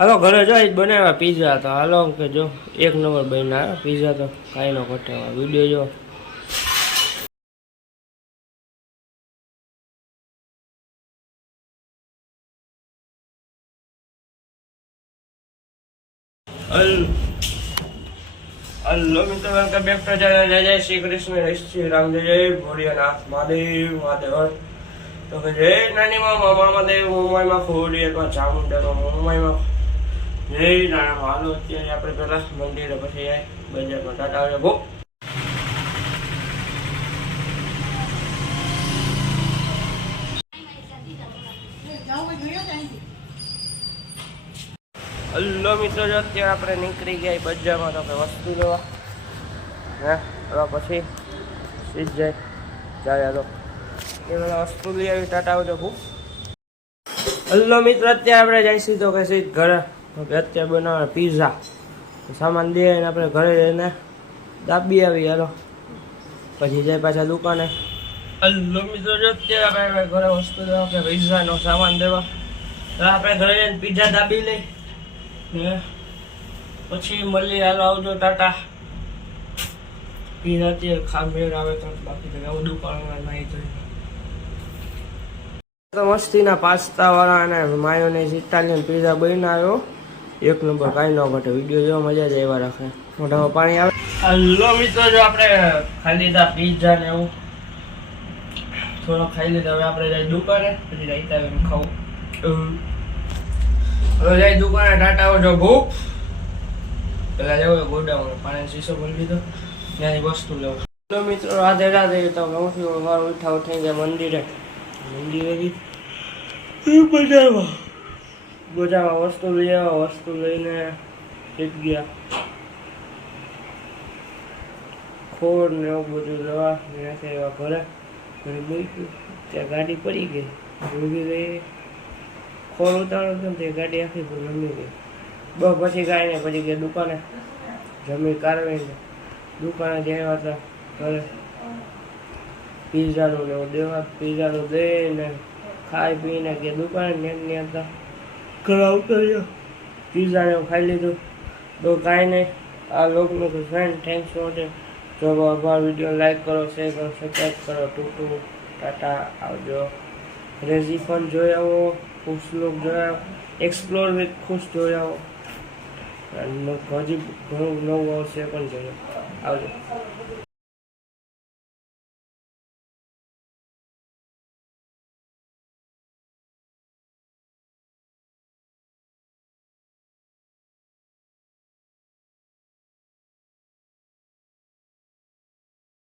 હાલો ઘરે જોઈ બનાવ્યા પીઝા તો હાલો કે જો એક નંબર બનાવ્યા પીઝા તો કાંઈ ન ઘટે વિડીયો જો હલો મિત્રો વેલકમ બેક ટુ ચેનલ જય શ્રી કૃષ્ણ જય શ્રી રામ જય ભોળિયાનાથ મહાદેવ મહાદેવ તો કે જય નાની મામા મહાદેવ મુંબઈમાં ખોડિયારમાં ચામુંડામાં મુંબઈમાં જય નાના હાલો અત્યારે આપણે પેલા મંદિરે પછી બજારમાં ટાટા આવે બહુ હલો મિત્રો જો અત્યારે આપણે નીકળી ગયા બજારમાં તો આપણે વસ્તુ લેવા હે હવે પછી સીધ જાય તો એ બધા વસ્તુ લઈ આવી ટાટા આવજો ખૂબ હલો મિત્રો અત્યારે આપણે જઈશું તો કે સીધ ઘરે કે અત્યારે બનાવે પીઝા સામાન દે ને આપણે ઘરે જઈને દાબી આવી હાલો પછી જાય પાછા દુકાને હલો મિત્રો જો અત્યારે આપણે ઘરે વસ્તુ લેવા કે પીઝાનો સામાન દેવા તો આપણે ઘરે જઈને પીઝા દાબી લઈ ને પછી મળી હાલો આવજો ટાટા પીઝા અત્યારે ખામેર આવે તો બાકી તો દુકાનમાં નહીં તો મસ્તીના પાસ્તા વાળા અને માયોનેઝ ઇટાલિયન પીઝા બનાવ્યો એક નંબર કાંઈ ન ઘટે વિડીયો જોવા મજા જ એવા રાખે મોઢામાં પાણી આવે હલો મિત્રો જો આપણે ખાઈ લીધા પીઝા ને એવું થોડો ખાઈ લીધા હવે આપણે જાય દુકાને પછી રાઈતા એમ ખાવું હવે જાય દુકાને ટાટા આવજો ભૂખ પેલા જવું ગોડાઉન પાણી શીશો ભરી લીધો ત્યાંની વસ્તુ લેવું હલો મિત્રો રાધે રાધે તો નવથી મારું ઉઠા ઉઠાઈ ગયા મંદિરે બજારમાં વસ્તુ લઈ આવ્યા વસ્તુ લઈને સીધ ગયા ખોર ને એવું બધું લેવા ત્યાંથી એવા ઘરે મૂક્યું ત્યાં ગાડી પડી ગઈ મૂકી ગઈ ખોર ઉતારો હતો ને તે ગાડી આખી રમી ગઈ બસ પછી કાંઈ નહીં પછી ગયા દુકાને જમી કારવીને દુકાને ગયા હતા ઘરે પીઝાનું ને દેવા પીઝાનું દઈને ખાઈ પીને ગયા દુકાને ને હતા ઘરે ઉતર્યો પીઝાને ખાઈ લીધું તો કાંઈ નહીં આ લોકનું ફ્રેન્ડ થેન્ક્સ ફોર જો આભાર વિડીયો લાઈક કરો શેર કરો સબસ્ક્રાઈબ કરો ટૂટું ટાટા આવજો ક્રેઝી ફન જોઈ આવો ખુશ લોક જોઈ આવો એક્સપ્લોર વિથ ખુશ જોઈ આવો હજી ઘણું નવું આવશે પણ જોઈએ આવજો